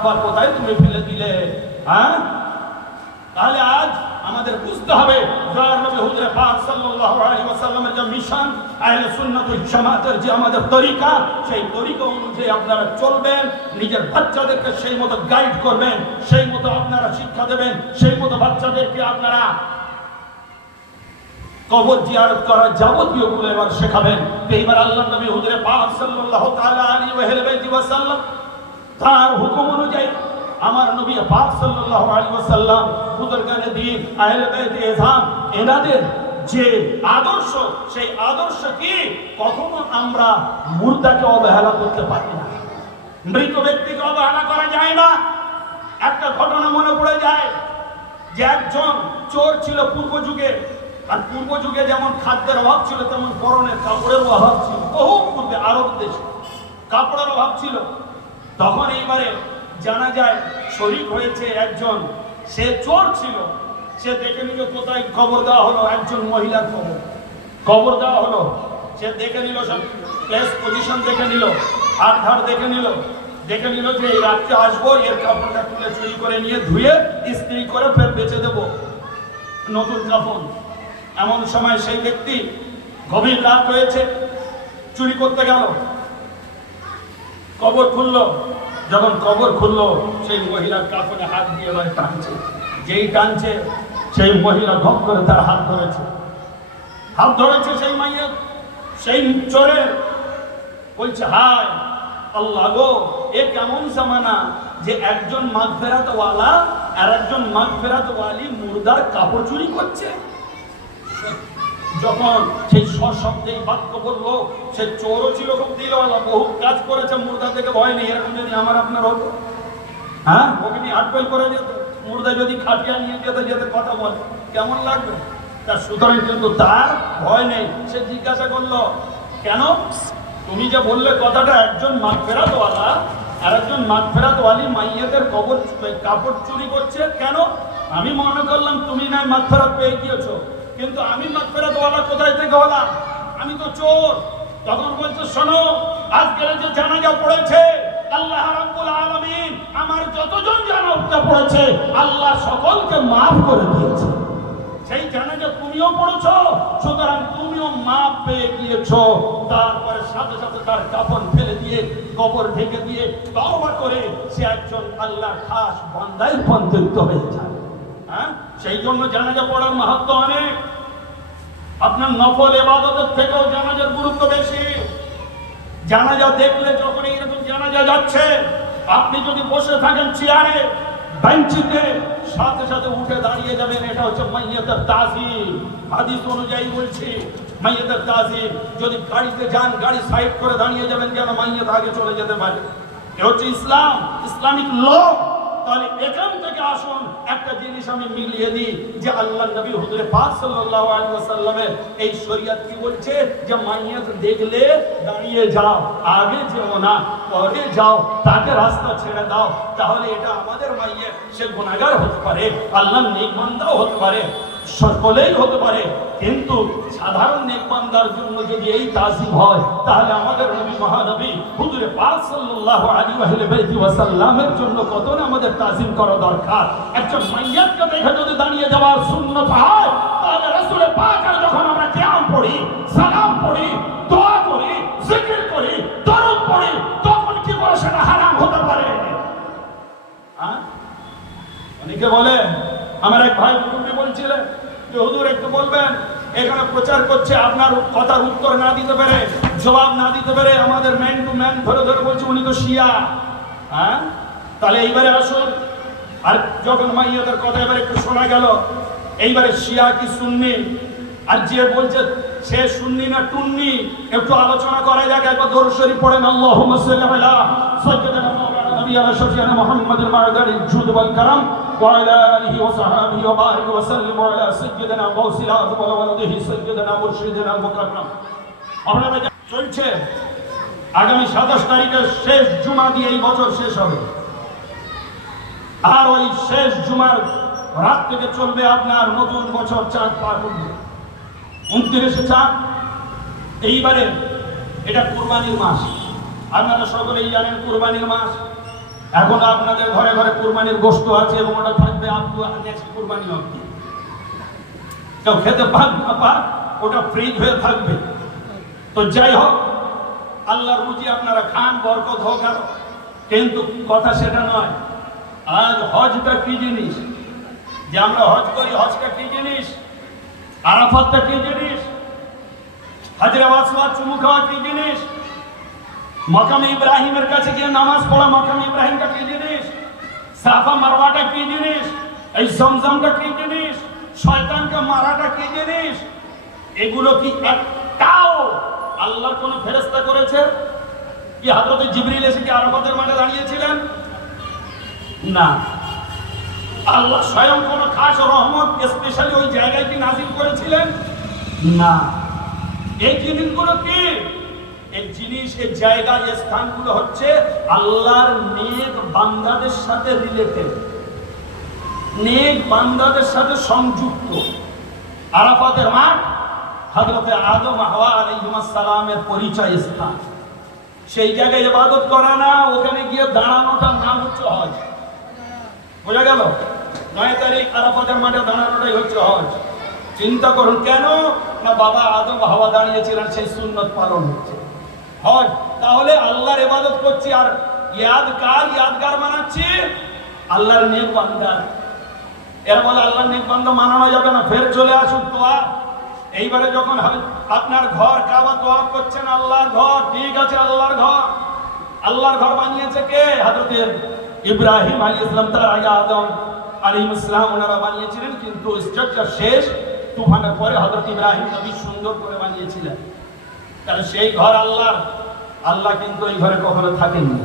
আবার কোথায় তুমি ফেলে দিলে? হ্যাঁ, তাহলে আজ আমাদের বুঝতে হবে দয়ার নবী হুজুর পাক সাল্লাল্লাহু আলাইহি ওয়াসাল্লামের যে মিশন, আহলে সুন্নাত ওয়াল জামাতের যে আমাদের তরিকা, সেই তরিকা অনুযায়ী আপনারা চলবেন, নিজের বাচ্চাদেরকে সেই মতো গাইড করবেন, সেই মতো আপনারা শিক্ষা দেবেন, সেই মতো বাচ্চাদেরকে আপনারা কবর জিয়ারত করার যাবতীয় গুলো এবার শেখাবেন। এইবার আল্লাহর নবী হুজুর পাক সাল্লাল্লাহু তাআলা আলাইহি ওয়াসাল্লাম তার হুকুম অনুযায়ী আমার নবী পাক সাল্লাল্লাহু আলাইহি ওয়াসাল্লাম বুজুর্গানে দ্বীন আহলে বাইত ইজহাম এনাদের যে আদর্শ, সেই আদর্শ কি কখনো আমরা মুর্দাকে অবহেলা করতে পারি না, মৃত ব্যক্তিকে অবহেলা করা যায় না। একটা ঘটনা মনে পড়ে যায় যে একজন চোর ছিল পূর্ব যুগে, আর পূর্ব যুগে যেমন খাদ্যের অভাব ছিল তেমন পরনের কাপড়ের অভাব ছিল। বহু পূর্বে আরব দেশে কাপড়ের অভাব ছিল। তখন এইবারে জানা যায় শরীক হয়েছে একজন, সে চোর ছিল, সে দেখে নিল কোথায় খবর দেওয়া হলো, একজন মহিলার খবর দেওয়া হলো। সে দেখে নিল, সব প্লেস পজিশন দেখে নিল, হাত ধার দেখে নিল যে এই রাত্রে আসবো, এর কাপড়টা তুলে চুরি করে নিয়ে ধুয়ে ইস্ত্রি করে ফের বেচে দেব নতুন কাপড়। এমন সময় সেই ব্যক্তি, গভীর রাত হয়েছে, চুরি করতে গেল, কবর খুললো। যখন কবর খুললো, সেই মহিলার কাপড়ে হাত দিয়ে টানছে, যেই টানছে সেই মহিলা ঘপ করে তার হাত ধরেছে সেই মাইয়া, সেই চোরের। বলছে, হায় আল্লাহ গো, এ কেমন জামানা যে একজন মাগফিরাতওয়ালা আর একজন মাগফিরাতওয়ালি মুর্দার কাপড় চুরি করছে। যখন সেই সশব্দে বাক্য বললো, সে চোরও ছিল খুব দিলওয়ালা, বহু কাজ করেছে, মুর্দা থেকে ভয় নেই। এরকম যদি আমার আপনার হতো, হ্যাঁ, ওকে নিয়ে হাটফেল করে যেত, মুর্দা যদি খাটিয়া নিয়ে যেতে কথা বলে কেমন লাগবে তার? সুতরাং কিন্তু তার ভয় নেই। সে জিজ্ঞাসা করলো, কেন তুমি যে বললে কথাটা, একজন মাগফিরাতওয়ালা আর একজন মাগফিরাতওয়ালি মাইয়াদের কাপড় চুরি করছে, কেন? আমি মনে করলাম তুমি নাই মাগফিরাত পেয়ে গিয়েছো, কিন্তু আমি মাগফিরাতওয়ালা কোথায় থেকে হলাম? আমি তো চোর। তখন বলছে, শোনো, আজকের যে জানাজা পড়েছে, আল্লাহ রাব্বুল আলামিন আমার যতজন জানাজা পড়েছে আল্লাহ সকলকে মাফ করে দিয়েছে। সেই জানাজা তুমিও পড়েছো, সুতরাং তুমিও মাফ পেয়ে গিয়েছো। তারপরে সাথে সাথে তার কাফন ফেলে দিয়ে, কবর ঢেকে দিয়ে তওবা করে সে একজন আল্লাহর খাস বান্দায় রূপান্তরিত হয়ে যায়। হ্যাঁ, সেই জন্য জানাজা পড়ার মাহাত্ম্য অনেক। আপনার নফল ইবাদতের থেকেও জানাজার গুরুত্ব বেশি। জানাজা দেখলে, যখন এইরকম জানাজা যাচ্ছে, আপনি যদি বসে থাকেন চেয়ারে, বেঞ্চিতে, সাথে সাথে উঠে দাঁড়িয়ে যাবেন। এটা হচ্ছে মাইয়াতের তাজিম। হাদিস অনুযায়ী বলছি, মাইয়াতের তাজিম। যদি গাড়িতে যান, গাড়ি সাইড করে দাঁড়িয়ে যাবেন, যেন মাইয়াত আগে চলে যেতে পারে। এ হচ্ছে ইসলাম, ইসলামিক ল। তাহলে এখান থেকে আসুন একটা জিনিস আমি মিলিয়ে দিই, যে আল্লাহ নবী হুজুর পাক সাল্লাল্লাহু আলাইহি ওয়াসাল্লামের এই শরীয়ত কি বলছে, যে মাইয়াত দেখলে দাঁড়িয়ে যাও, আগে যেও না, পরে যাও, তাকে রাস্তা ছেড়ে দাও। তাহলে এটা আমাদের মাইয়াত, সে গুনাহগার হতে পারে, আল্লাহর নেক বান্দাও হতে পারে, সকলেই হতে পারে, কিন্তু সাধারণ নেক বান্দার জন্য যদি এই তাজিম হয়, তাহলে আমাদের নবী মহানবী হুজুর পাক সাল্লাল্লাহু আলাইহি ওয়াসাল্লামের জন্য কত না আমাদের তাজিম করা দরকার। একজন মাইয়াতকে দেখে যদি দাঁড়িয়ে যাওয়ার সুন্নত হয়, তাহলে রাসূল পাকের যখন আমরা কিয়াম পড়ি, সালাম পড়ি, দোয়া করি, জিকির করি, দরুদ পড়ি, তখন কি করে সেটা হারাম হতে পারে? অনেকে বলে, আমার এক ভাই মুরব্বি বলছিলেন যে হুজুর একটু বলবেন, এখানে প্রচার করছে, আপনার কথার উত্তর না দিতে পারে, জবাব না দিতে পারে, আমাদের ম্যান টু ম্যান ধরে ধরে বলছে উনি তো শিয়া। হ্যাঁ, তাহলে এইবারে আসুন, আর যখন মাইয়াদের কথা এবার একটু শোনা গেল, এইবারে শিয়া কি সুন্নি, আর যে বলছে সে সুন্নি না টুন্নি, একটু আলোচনা করা যাক। একবার দরুদ শরীফ পড়েন, আল্লাহুম্মা সাল্লি আলা সাইয়্যিদিনা মাওলানা নবিয়ানা শফিয়ানা মুহাম্মাদিল মা'দারিল জুদ ওয়াল কারাম ওয়া আলা আলিহি ওয়া সাহবিহি ওয়া বারিক ওয়া সাল্লিম আলা সাইয়্যিদিনা গাউসিল আযম ওয়া ওয়ালিহি সাইয়্যিদিনা মুরশিদিনা মুকাররম। আপনারা চলছে, আগামী 27 তারিখের শেষ জুমা দিয়ে এই বছর শেষ হবে, আর ওই শেষ জুমার রাত থেকে চলবে আপনার নতুন বছর, চাঁদ পার করবে 29 চাঁদ। এইবারে এটা কুরবানির মাস, আপনারা সকলেই জানেন কুরবানির মাস। এখন আপনাদের ঘরে ঘরে কুরবানির গোশত আছে এবং ওটা থাকবে নেক্সট কুরবানি অবধি। কেউ খেতে পাক না পাক ওটা ফ্রিজ হয়ে থাকবে। তো যাই হোক, আল্লাহর রুজি আপনারা খান, বরকত হোক। আর কিন্তু কথা সেটা নয়। আজ হজটা কি জিনিস, যে আমরা হজ করি, হজটা কি জিনিস, আরাফাতটা কি জিনিস, হাজরে আসওয়াদ চুমু খাওয়া কি জিনিস, মাকাম ইব্রাহিমের কাছে গিয়ে নামাজ পড়া মাকাম ইব্রাহিমটা কি জিনিস, সাফা মারওয়াটা কি জিনিস, এই জমজমটা কি জিনিস, শয়তানকে মারাটা কি জিনিস, এগুলো কি একটাও আল্লাহর কোন ফেরেশতা করেছে? কি হযরত জিবরিল এসে কি আরাফাতের মাঠে দাঁড়িয়েছিলেন? না। আল্লাহ স্বয়ং কোন খাস রহমত স্পেশালি ওই জায়গায় কি নাযিল করেছিলেন? না। এই জিনিসগুলো কি? এই জিনিস, এই জায়গা, এই স্থানগুলো হচ্ছে আল্লাহর নেক বান্দাদের সাথে রিলেটেড, নেক বান্দাদের সাথে সংযুক্ত। আরাফাতের মাঠ হযরতে আদম হাওয়া আলাইহিস সালামের পরিচয় স্থান। সেই জায়গায় ইবাদত করা না, ওখানে গিয়ে দাঁড়ানোটার নাম হচ্ছে হজ। বোঝা গেল? 9 তারিখ আরাফাতের মাঠে দাঁড়ানোটাই হচ্ছে হজ। চিন্তা করুন, কেন না বাবা আদম হাওয়া দাঁড়িয়েছিলেন, সেই সুন্নত পালন হচ্ছে হজ। তাহলে আল্লাহর ইবাদত করছি আর ইয়াদগার বানাচ্ছি আল্লাহর নেক বান্দা। এর বলে আল্লাহর নেক বান্দা মানানো যাবে না, ফের চলে আসুন তোয়া। এইবারে যখন আপনার ঘর কাবা তোয়াফ করছেন, আল্লাহর ঘর, ঠিক আছে, আল্লাহর ঘর। আল্লাহর ঘর বানিয়েছে কে? হযরত ইব্রাহিম আলাইহিস সালাম, তার আগে আদম আলাইহিস সালাম ওনারা বানিয়েছিলেন। কিন্তু স্ট্রাকচার শেষ তুফানের পরে হযরত ইব্রাহিম নবী সুন্দর করে বানিয়েছিলেন। কারণ সেই ঘর আল্লাহর। আল্লাহ কিন্তু এই ঘরে কখনো থাকেননি।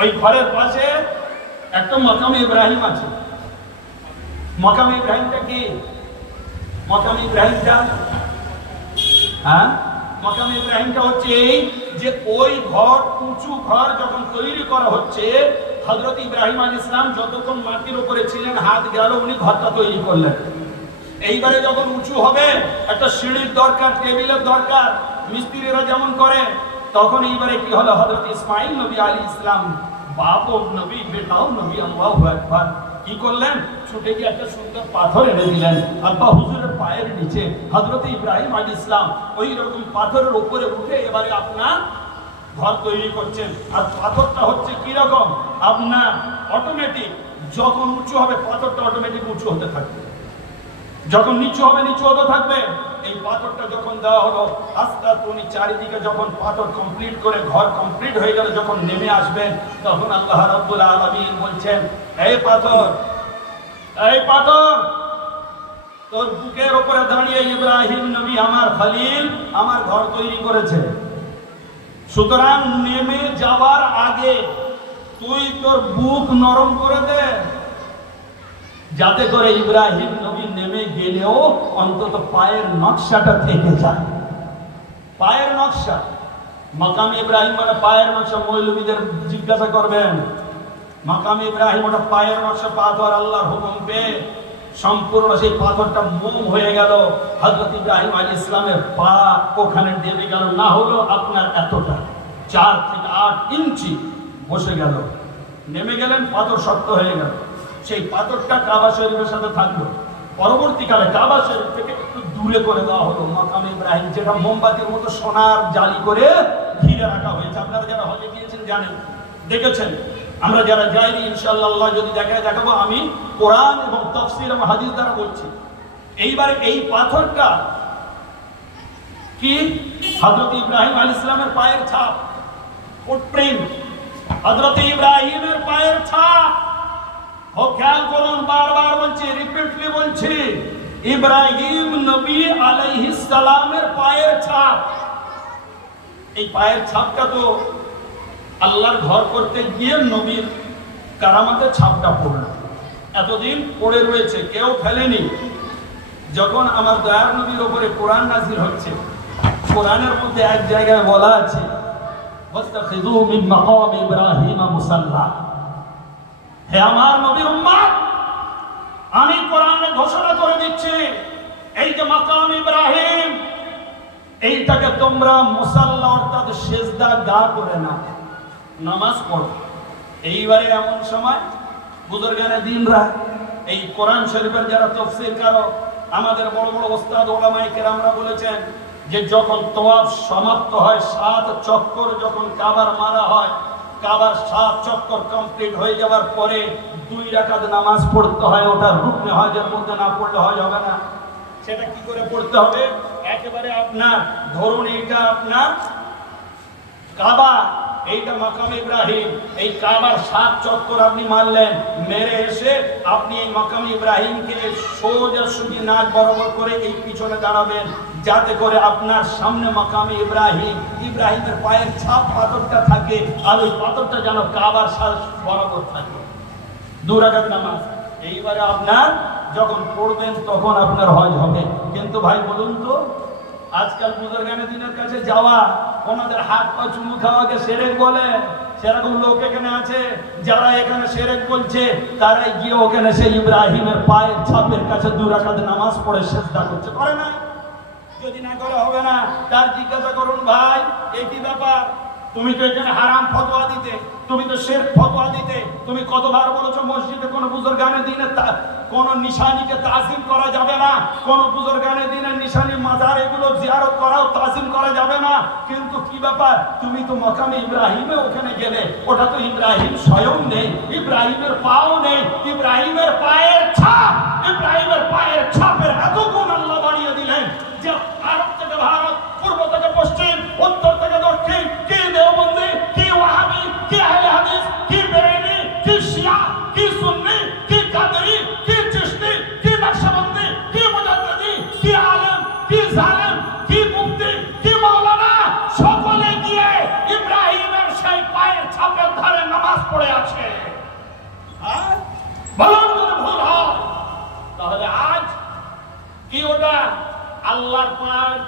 ওই ঘরের পাশে একটা মাকাম ইব্রাহিম আছে। মাকাম ইব্রাহিমটা কি? মাকাম ইব্রাহিমটা মাকাম ইব্রাহিমটা হচ্ছে এই যে ওই ঘর, উঁচু ঘর যখন তৈরি করা হচ্ছে, হযরত ইব্রাহিম আলাইহিস সালাম যতক্ষণ মাটির উপরে ছিলেন, হাত গেল, উনি ঘরটা তৈরি করলেন। এইবারে যখন উঁচু হবে, একটা সিঁড়ির দরকার, টেবিলের দরকার, মিস্ত্রিরা যেমন করে। তখন এইবারে কি হলো, হযরত ইসমাইল নবী আলাইহিস সালাম, বাপও নবী, বেটাও নবী, আল্লাহু আকবার, কি করলেন? ছুটে গিয়ে একটা সুন্দর পাথর এনে দিলেন আব্বা হুজুরের পায়ের নিচে। হযরত ইব্রাহিম আলাইহিস সালাম ওই রকম পাথরের উপরে উঠে এবারে আপনার ঘর তৈরি করছেন। আর পাথরটা হচ্ছে কি রকম, আপনার অটোমেটিক, যখন উঁচু হবে পাথরটা অটোমেটিক উঁচু হতে থাকবে, যখন নিচু হবে নিচু হতে থাকবে। এই পাথরটা যখন দেওয়া হলো, আস্তে আস্তে উনি চারিদিকে যখন পাথর কমপ্লিট করে, ঘর কমপ্লিট হয়ে গেলে যখন নেমে আসবেন, তখন আল্লাহ রাব্বুল আলামিন বলছেন, এই পাথর, এই পাথর, তোর বুকের উপরে দাঁড়িয়ে ইব্রাহিম নবী আমার খলিল আমার ঘর তৈরি করেছে। সুতরাং নেমে যাওয়ার আগে তুই তোর বুক নরম করে দে, যাতে করে ইব্রাহিম নবী নেমে গেলেও অন্তত পায়ের নকশাটা থেকে যায়। পায়ের নকশা, মাকাম ইব্রাহিম মানে পায়ের নকশা। মৌলবীদের জিজ্ঞাসা করবেন, মাকাম ইব্রাহিম ওটা পায়ের নকশা, পাথর আল্লাহর হুকুম পেয়ে সম্পূর্ণ সেই পাথরটা মোম হয়ে গেল। হযরত ইব্রাহিম আলাইহিস সালামের পা ওখানে দেবে গেল, না হলো আপনার এতটা 4 থেকে 8 ইঞ্চি বসে গেল, নেমে গেলেন, পাথর শক্ত হয়ে গেল। সেই পাথরটা কাবা শরীফের সাথে থাকলো। পরবর্তীকালে কাবা শরীফ থেকে একটু দূরে করে দেওয়া হলো মাকাম ইব্রাহিম, যেটা মোমবাতির মতো সোনার জালি করে ঘিরে রাখা হয়েছে। আপনারা যারা হজে গিয়েছেন জানেন, দেখেছেন। আমরা যারা যাইনি ইনশাআল্লাহ আল্লাহ যদি দেখাবো। আমি কোরআন এবং তাফসীর এবং হাদিস দ্বারা বলছি। এইবারে এই পাথরটা কি? হযরত ইব্রাহিম আলাইহিস সালামের পায়ের ছাপ, ফুটপ্রিন্ট, হযরত ইব্রাহিমের পায়ের ছাপ। ও খেয়াল করুন, বারবার বলছি, রিপিটলি বলছি, ইব্রাহিম নবী আলাইহিস সালামের পায়ের ছাপ। এই পায়ের ছাপটা তো আল্লাহর ঘর করতে গিয়ে নবীর কারামাতের ছাপটা পড়ল, এতদিন পড়ে রয়েছে, কেউ ফেলেনি। যখন আমার দয়ার নবীর উপরে কোরআন নাযিল হচ্ছে, কোরআনের মধ্যে এক জায়গায় বলা আছে, ওয়াস্তাখিযু মিন মাকাম ইব্রাহিম মুসাল্লা। হে আমার নবীর উম্মত, আমি কোরআনে ঘোষণা করে দিচ্ছি, এই যে মাকাম ইব্রাহিম, এইটাকে তোমরা মুসাল্লা অর্থাৎ সেজদা গা করে না, নামাজ পড়ো। এইবারে এমন সময় বুজুর্গানে দিনরা এই কোরআন শরীফের যারা তাফসীর কারো আমাদের বড় বড় ওস্তাদ ওলামায়ে কেরামরা বলেছেন যে যখন তওয়াফ সমাপ্ত হয় 7 চক্কর যখন কাবার মারা হয়, কাবার 7 চক্কর কমপ্লিট হয়ে যাওয়ার পরে 2 রাকাত নামাজ পড়তে হয়। ওটা রুকনে হজের মধ্যে না পড়লে হজ হবে না। সেটা কি করে পড়তে হবে? একেবারে আপনার ধরুন এইটা আপনার কাবা, এইটা মাকাম ইব্রাহিম, এই কাবার 7 চক্কর আপনি মারলেন, মেরে এসে আপনি এই মাকাম ইব্রাহিমকে সোজা সুজি নাক বরাবর করে এই পিছনে দাঁড়াবেন, যাতে করে আপনার সামনে মাকামে ইব্রাহিমের পায়ের ছাপ পাথরটা থাকে, আর ওই পাথরটা যেন কাবার বরাবর থাকে। 2 রাকাত নামাজ এইবারে আপনার যখন পড়বেন তখন আপনার হজ হবে। কিন্তু ভাই বলুন তো, আজকাল বুজুর্গানে দিনের কাছে যাওয়া, ওনাদের হাত পা চুমু খাওয়াকে শিরক বলে। সেরকম লোক এখানে আছে যারা এখানে শিরক বলছে, তারাই গিয়ে ওখানে সেই ইব্রাহিমের পায়ের ছাপের কাছে 2 রাকাত নামাজ পড়ে সিজদা করছে। করে না? যদি না করে হবে না। তার জিজ্ঞাসা করুন, ভাই এই কি ব্যাপার? তুমি তো এখানে হারাম ফতোয়া দিতে, তুমি তো শিরক ফতোয়া দিতে, তুমি কতবার বলেছো মসজিদে কোন বুজুর্গানে দিনে কোন নিশানিকে তাজিম করা যাবে না, কোন বুজুর্গানে দিনের নিশানি মাজার এগুলো জিয়ারত করাও তাজিম করা যাবে না। কিন্তু কি ব্যাপার, তুমি তো মাকামে ইব্রাহিমে ওখানে গেলে, ওটা তো ইব্রাহিম স্বয়ং নেই, ইব্রাহিমের পাও নেই, ইব্রাহিমের পায়ের ছাপ, ইব্রাহিমের পায়ের ছাপের এত গুণ আল্লাহ বাড়িয়ে দিলেন যে ভারত থেকে ভারত, পূর্ব থেকে পশ্চিম, উত্তর থেকে দক্ষিণ, কি দেওবন্দি, কি ওয়াহাবি, কি আহলে হাদিস, কি বেরেলি, কি শিয়া, কি সুন্নি, কি কাদেরি, কি চিশতি, কি নকশবন্দি, কি মুজাদ্দিদি, কি আলেম, কি জালেম, কি মুফতি, কি মাওলানা, সকলে গিয়ে ইব্রাহিমের সেই পায়ের ছাপের ধারে নামাজ পড়ে আছে। আর বলুন যদি ভুল হয়, তাহলে আজ কি ওটা আল্লাহর পায়ের